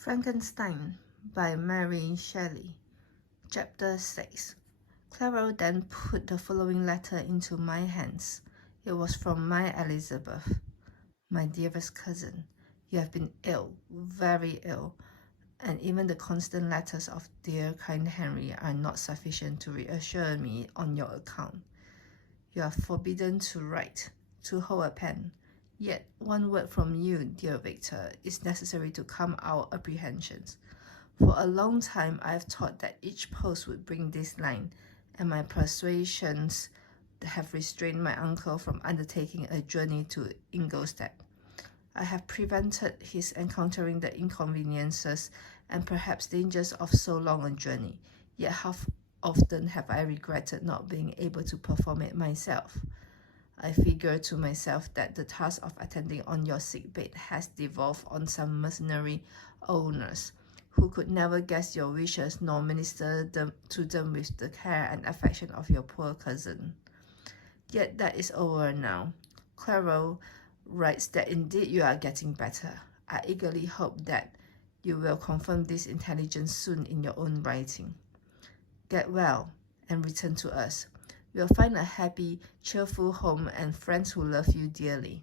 Frankenstein by Mary Shelley. Chapter 6. Clara then put the following letter into my hands. It was from my Elizabeth. My dearest cousin, you have been ill, very ill, and even the constant letters of dear kind Henry are not sufficient to reassure me on your account. You are forbidden to write, to hold a pen. Yet one word from you, dear Victor, is necessary to calm our apprehensions. For a long time I have thought that each post would bring this line, and my persuasions have restrained my uncle from undertaking a journey to Ingolstadt. I have prevented his encountering the inconveniences and perhaps dangers of so long a journey, yet how often have I regretted not being able to perform it myself. I figure to myself that the task of attending on your sick bed has devolved on some mercenary owners, who could never guess your wishes nor minister to them with the care and affection of your poor cousin. Yet that is over now. Clara writes that indeed you are getting better. I eagerly hope that you will confirm this intelligence soon in your own writing. Get well and return to us. You'll find a happy, cheerful home and friends who love you dearly.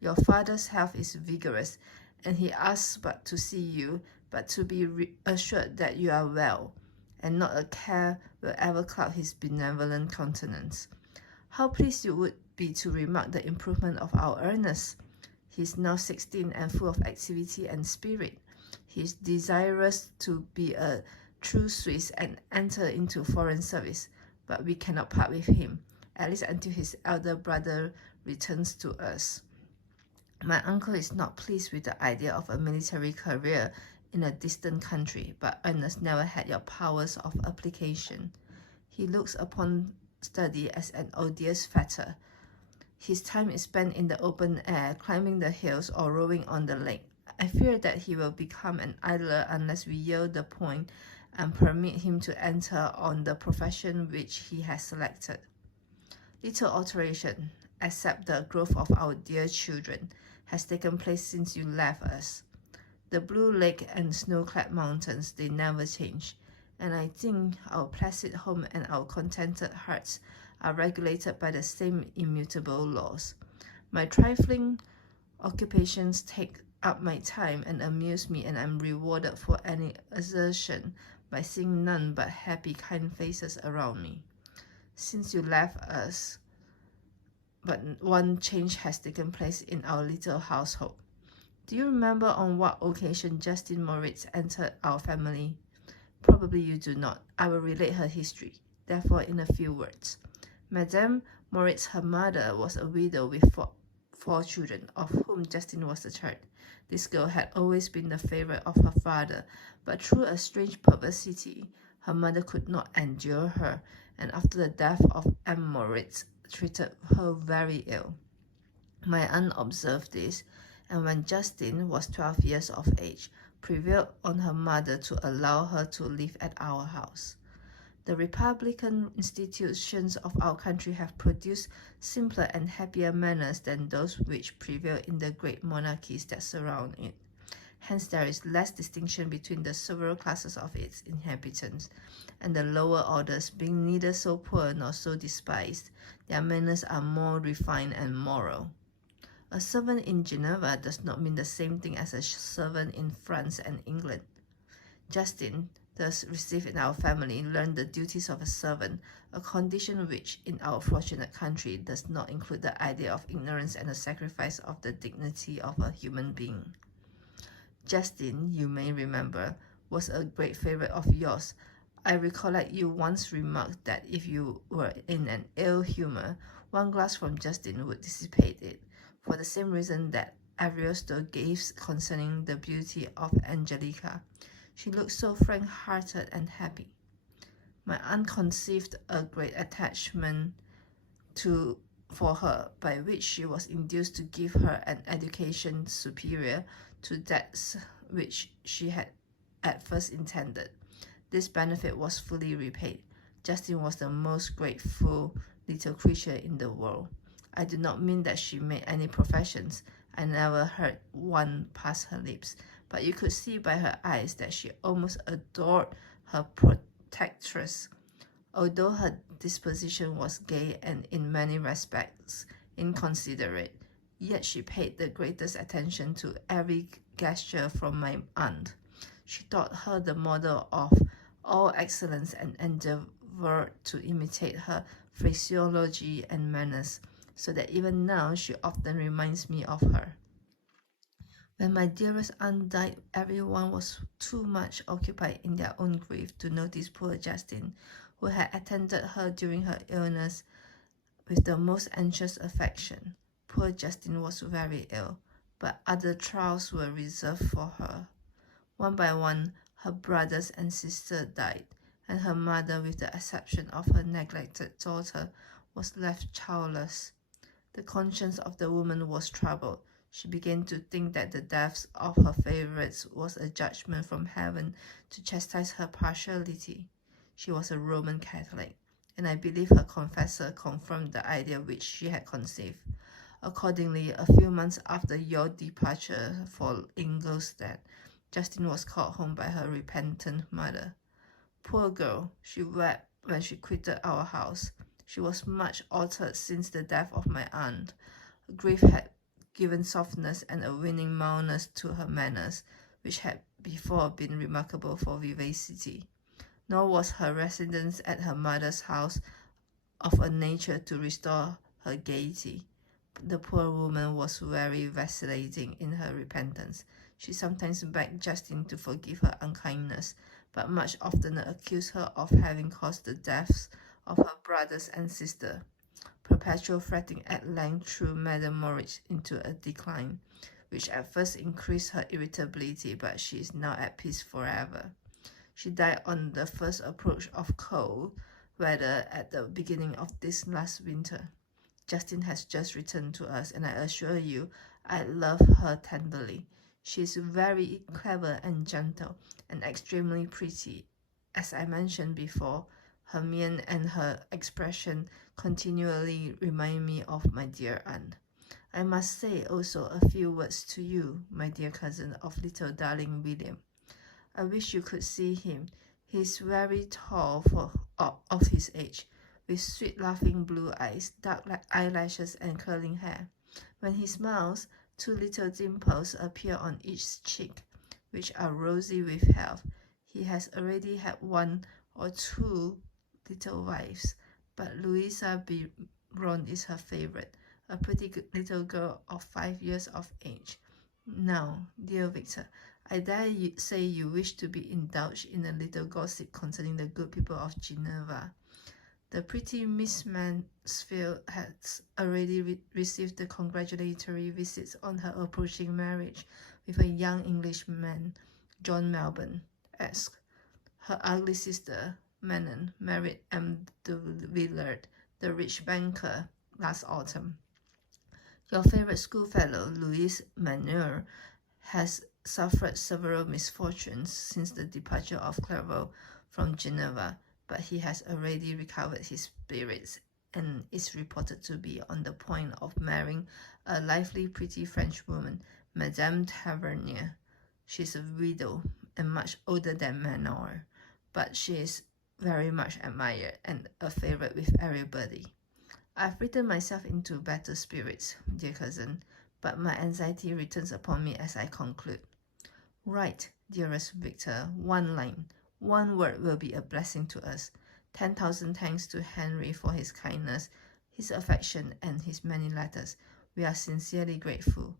Your father's health is vigorous, and he asks but to see you, but to be assured that you are well, and not a care will ever cloud his benevolent countenance. How pleased you would be to remark the improvement of our Ernest. He is now 16 and full of activity and spirit. He is desirous to be a true Swiss and enter into foreign service, but we cannot part with him, at least until his elder brother returns to us. My uncle is not pleased with the idea of a military career in a distant country, but Ernest never had your powers of application. He looks upon study as an odious fetter. His time is spent in the open air, climbing the hills or rowing on the lake. I fear that he will become an idler unless we yield the point and permit him to enter on the profession which he has selected. Little alteration, except the growth of our dear children, has taken place since you left us. The blue lake and snow-clad mountains, they never change, and I think our placid home and our contented hearts are regulated by the same immutable laws. My trifling occupations take up my time and amuse me, and I am rewarded for any exertion by seeing none but happy, kind faces around me. Since you left us, but one change has taken place in our little household. Do you remember on what occasion Justine Moritz entered our family? Probably you do not. I will relate her history, therefore in a few words. Madame Moritz, her mother, was a widow with four children, of whom Justine was the third. This girl had always been the favorite of her father, but through a strange perversity, her mother could not endure her, and after the death of M. Moritz, treated her very ill. My aunt observed this, and when Justine was 12 years of age, prevailed on her mother to allow her to live at our house. The republican institutions of our country have produced simpler and happier manners than those which prevail in the great monarchies that surround it. Hence there is less distinction between the several classes of its inhabitants, and the lower orders, being neither so poor nor so despised, their manners are more refined and moral. A servant in Geneva does not mean the same thing as a servant in France and England. Justine, thus received in our family, learned the duties of a servant, a condition which, in our fortunate country, does not include the idea of ignorance and the sacrifice of the dignity of a human being. Justine, you may remember, was a great favorite of yours. I recollect you once remarked that if you were in an ill humor, one glass from Justine would dissipate it, for the same reason that Ariosto gave concerning the beauty of Angelica. She looked so frank-hearted and happy. My aunt conceived a great attachment for her, by which she was induced to give her an education superior to that which she had at first intended. This benefit was fully repaid. Justine was the most grateful little creature in the world. I do not mean that she made any professions. I never heard one pass her lips, but you could see by her eyes that she almost adored her protectress. Although her disposition was gay and in many respects inconsiderate, yet she paid the greatest attention to every gesture from my aunt. She thought her the model of all excellence and endeavored to imitate her phraseology and manners, so that even now she often reminds me of her. When my dearest aunt died, everyone was too much occupied in their own grief to notice poor Justin, who had attended her during her illness with the most anxious affection. Poor Justin was very ill, but other trials were reserved for her. One by one, her brothers and sister died, and her mother, with the exception of her neglected daughter, was left childless. The conscience of the woman was troubled. She began to think that the deaths of her favorites was a judgment from heaven to chastise her partiality. She was a Roman Catholic, and I believe her confessor confirmed the idea which she had conceived. Accordingly, a few months after your departure for Ingolstadt, Justin was called home by her repentant mother. Poor girl, she wept when she quitted our house. She was much altered since the death of my aunt. Grief had given softness and a winning mildness to her manners, which had before been remarkable for vivacity. Nor was her residence at her mother's house of a nature to restore her gaiety. The poor woman was very vacillating in her repentance. She sometimes begged Justin to forgive her unkindness, but much oftener accused her of having caused the deaths of her brothers and sister. Perpetual fretting at length threw Madame Moritz into a decline, which at first increased her irritability, but she is now at peace forever. She died on the first approach of cold weather at the beginning of this last winter. Justin has just returned to us, and I assure you, I love her tenderly. She is very clever and gentle, and extremely pretty. As I mentioned before, her mien and her expression continually remind me of my dear aunt. I must say also a few words to you, my dear cousin of little darling William. I wish you could see him. He is very tall of his age, with sweet laughing blue eyes, dark eyelashes and curling hair. When he smiles, two little dimples appear on each cheek, which are rosy with health. He has already had one or two little wives, but Louisa Biron is her favorite, a pretty little girl of 5 years of age. Now, dear Victor, I dare say you wish to be indulged in a little gossip concerning the good people of Geneva. The pretty Miss Mansfield has already received the congratulatory visits on her approaching marriage with a young Englishman, John Melbourne. Her ugly sister, Manon, married M. de Villard, the rich banker, last autumn. Your favorite schoolfellow, Louis Maneur, has suffered several misfortunes since the departure of Clairvaux from Geneva, but he has already recovered his spirits and is reported to be on the point of marrying a lively, pretty French woman, Madame Tavernier. She is a widow and much older than Manor, but she is very much admired and a favorite with everybody. I've written myself into better spirits, dear cousin, but my anxiety returns upon me as I conclude. Write, dearest Victor, one line, one word will be a blessing to us. 10,000 thanks to Henry for his kindness, his affection, and his many letters. We are sincerely grateful.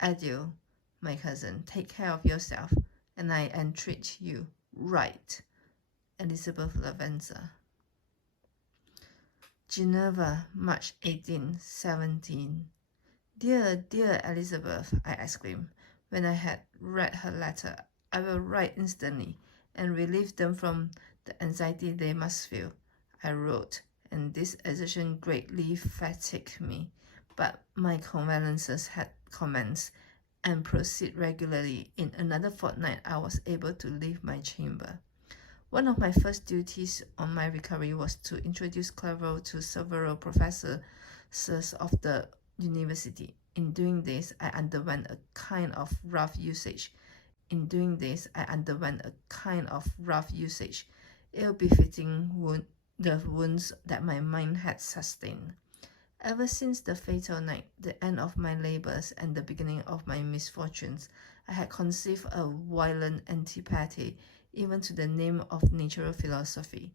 Adieu, my cousin. Take care of yourself, and I entreat you, write. Elizabeth Lavenza. Geneva, March 1817. Dear, dear Elizabeth, I exclaimed, when I had read her letter. I will write instantly, and relieve them from the anxiety they must feel. I wrote, and this exertion greatly fatigued me, but my convalescence had commenced, and proceed regularly. In another fortnight, I was able to leave my chamber. One of my first duties on my recovery was to introduce Clairvaux to several professors of the university. In doing this, I underwent a kind of rough usage in doing this, I underwent a kind of rough usage, ill-befitting the wounds that my mind had sustained. Ever since the fatal night, the end of my labors and the beginning of my misfortunes, I had conceived a violent antipathy even to the name of natural philosophy.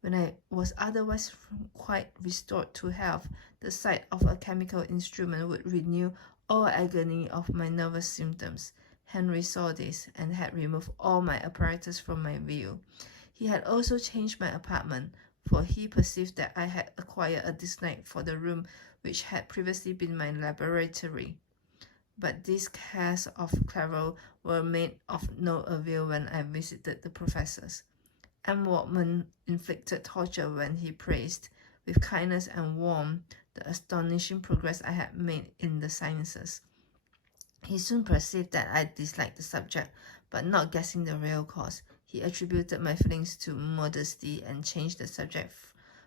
When I was otherwise quite restored to health, the sight of a chemical instrument would renew all agony of my nervous symptoms. Henry saw this and had removed all my apparatus from my view. He had also changed my apartment, for he perceived that I had acquired a dislike for the room which had previously been my laboratory. But these cares of Clairvaux were made of no avail when I visited the professors. M. Waldman inflicted torture when he praised, with kindness and warmth, the astonishing progress I had made in the sciences. He soon perceived that I disliked the subject, but not guessing the real cause, he attributed my feelings to modesty and changed the subject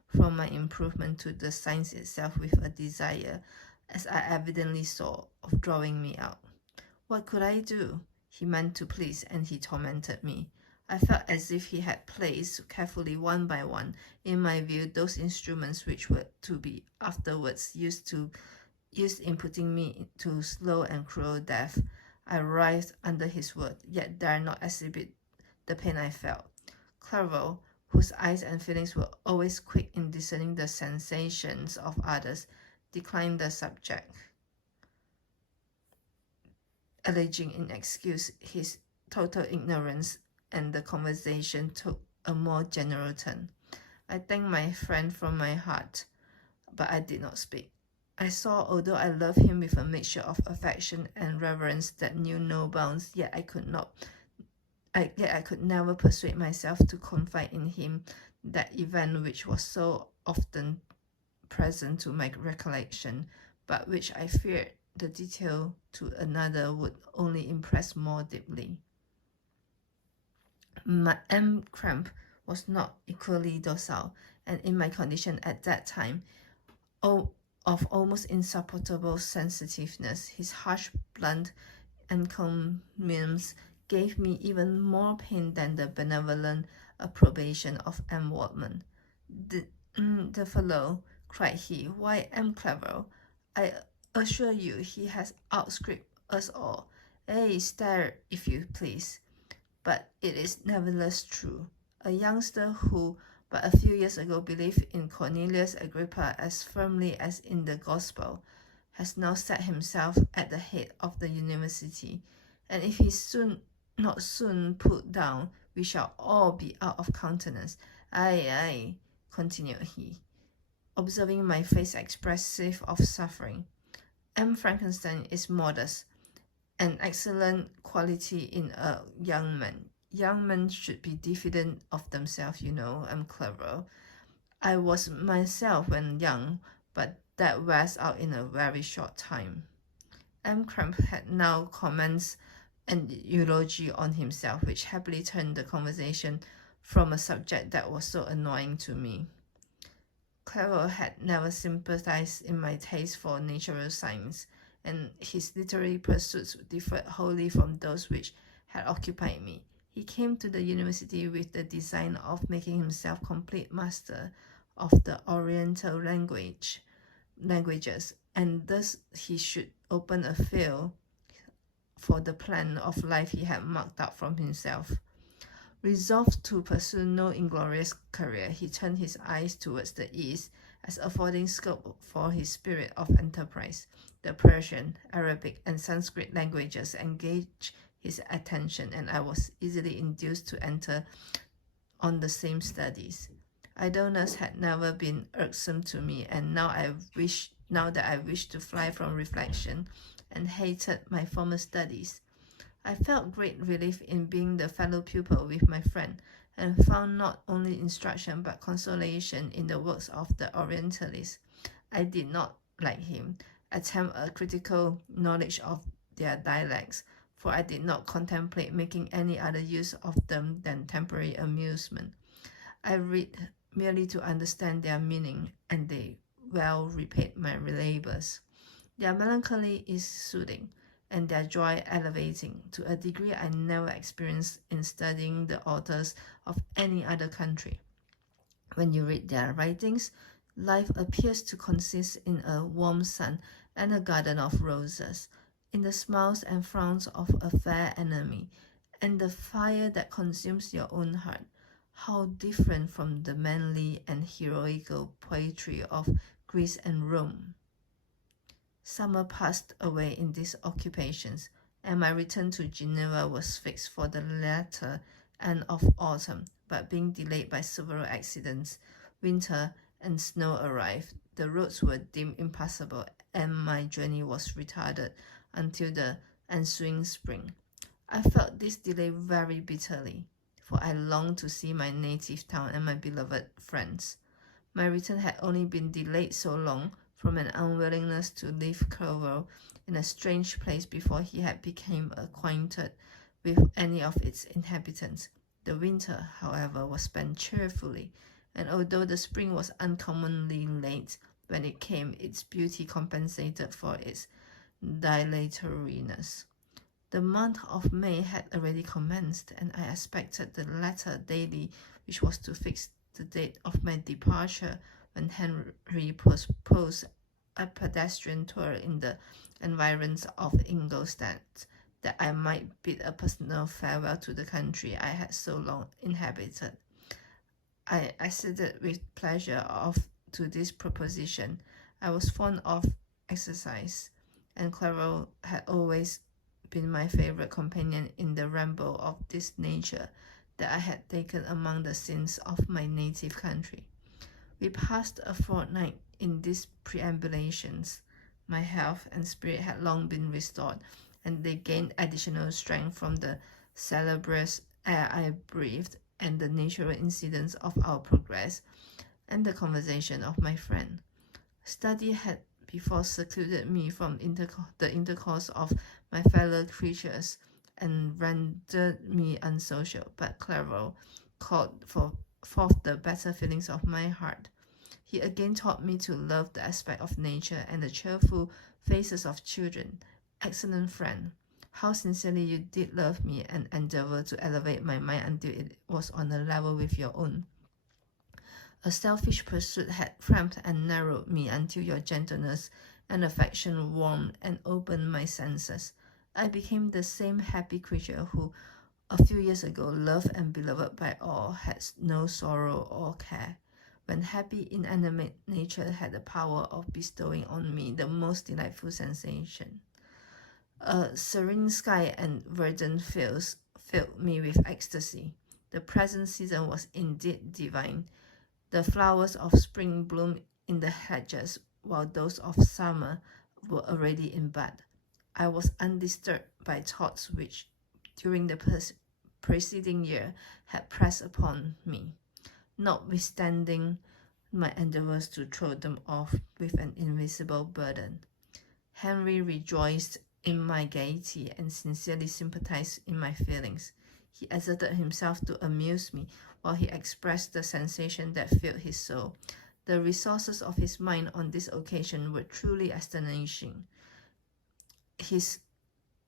from my improvement to the science itself with a desire, as I evidently saw, of drawing me out. What could I do? He meant to please, and he tormented me. I felt as if he had placed carefully one by one in my view those instruments which were to be afterwards used in putting me to slow and cruel death. I writhed under his word, yet dared not exhibit the pain I felt. Clairvaux, whose eyes and feelings were always quick in discerning the sensations of others, declined the subject, alleging in excuse his total ignorance, and the conversation took a more general turn. I thanked my friend from my heart, but I did not speak. I saw, although I loved him with a mixture of affection and reverence that knew no bounds, yet I could never persuade myself to confide in him that event which was so often present to my recollection, but which I feared the detail to another would only impress more deeply. My M. Cramp was not equally docile, and in my condition at that time, of almost insupportable sensitiveness, his harsh, blunt encomiums gave me even more pain than the benevolent approbation of M. Waldman. The fellow, cried he, why, M. Clairvaux, I assure you he has outstripped us all. Stare if you please. But it is nevertheless true. A youngster who but a few years ago believed in Cornelius Agrippa as firmly as in the gospel has now set himself at the head of the university, and if he not soon put down, we shall all be out of countenance. Aye, continued he, observing my face expressive of suffering. M. Frankenstein is modest, an excellent quality in a young man. Young men should be diffident of themselves, you know. I'm clever. I was myself when young, but that wears out in a very short time. M. Cramp had now commenced an eulogy on himself, which happily turned the conversation from a subject that was so annoying to me. Clairvaux had never sympathized in my taste for natural science, and his literary pursuits differed wholly from those which had occupied me. He came to the university with the design of making himself complete master of the Oriental languages, and thus he should open a field for the plan of life he had marked out for himself. Resolved to pursue no inglorious career, he turned his eyes towards the east as affording scope for his spirit of enterprise. The Persian, Arabic, and Sanskrit languages engaged his attention, and I was easily induced to enter on the same studies. Idleness had never been irksome to me, and now that I wished to fly from reflection and hated my former studies. I felt great relief in being the fellow pupil with my friend, and found not only instruction but consolation in the works of the Orientalists. I did not, like him, attempt a critical knowledge of their dialects, for I did not contemplate making any other use of them than temporary amusement. I read merely to understand their meaning, and they well repaid my labours. Their melancholy is soothing, and their joy elevating to a degree I never experienced in studying the authors of any other country. When you read their writings, life appears to consist in a warm sun and a garden of roses, in the smiles and frowns of a fair enemy, and the fire that consumes your own heart. How different from the manly and heroical poetry of Greece and Rome. Summer passed away in these occupations, and my return to Geneva was fixed for the latter end of autumn, but being delayed by several accidents, winter and snow arrived. The roads were deemed impassable, and my journey was retarded until the ensuing spring. I felt this delay very bitterly, for I longed to see my native town and my beloved friends. My return had only been delayed so long from an unwillingness to leave Clerval in a strange place before he had become acquainted with any of its inhabitants. The winter, however, was spent cheerfully, and although the spring was uncommonly late when it came, its beauty compensated for its dilatoriness. The month of May had already commenced, and I expected the letter daily which was to fix the date of my departure, when Henry proposed a pedestrian tour in the environs of Ingolstadt, that I might bid a personal farewell to the country I had so long inhabited. I acceded with pleasure to this proposition. I was fond of exercise, and Clerval had always been my favorite companion in the ramble of this nature that I had taken among the scenes of my native country. We passed a fortnight in these preambulations. My health and spirit had long been restored, and they gained additional strength from the salubrious air I breathed, and the natural incidents of our progress, and the conversation of my friend. Study had before secluded me from the intercourse of my fellow creatures, and rendered me unsocial, but Clerval called forth the better feelings of my heart. He again taught me to love the aspect of nature and the cheerful faces of children. Excellent friend, how sincerely you did love me and endeavor to elevate my mind until it was on a level with your own. A selfish pursuit had cramped and narrowed me until your gentleness and affection warmed and opened my senses. I became the same happy creature who, a few years ago, loved and beloved by all, had no sorrow or care, when happy inanimate nature had the power of bestowing on me the most delightful sensation. A serene sky and verdant fields filled me with ecstasy. The present season was indeed divine. The flowers of spring bloomed in the hedges, while those of summer were already in bud. I was undisturbed by thoughts which, during the preceding year, had pressed upon me, notwithstanding my endeavors to throw them off with an invisible burden. Henry rejoiced in my gaiety and sincerely sympathized in my feelings. He exerted himself to amuse me, while he expressed the sensation that filled his soul. The resources of his mind on this occasion were truly astonishing. His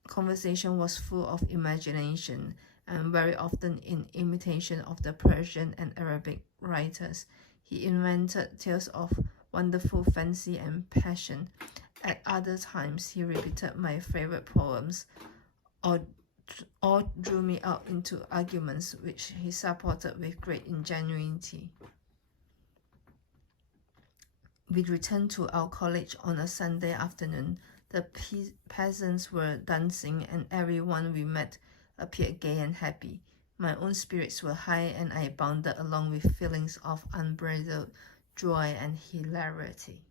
conversation was full of imagination, and very often in imitation of the Persian and Arabic writers. He invented tales of wonderful fancy and passion. At other times, he repeated my favorite poems, or drew me out into arguments which he supported with great ingenuity. We returned to our college on a Sunday afternoon. The peasants were dancing, and everyone we met appeared gay and happy. My own spirits were high, and I bounded along with feelings of unbridled joy and hilarity.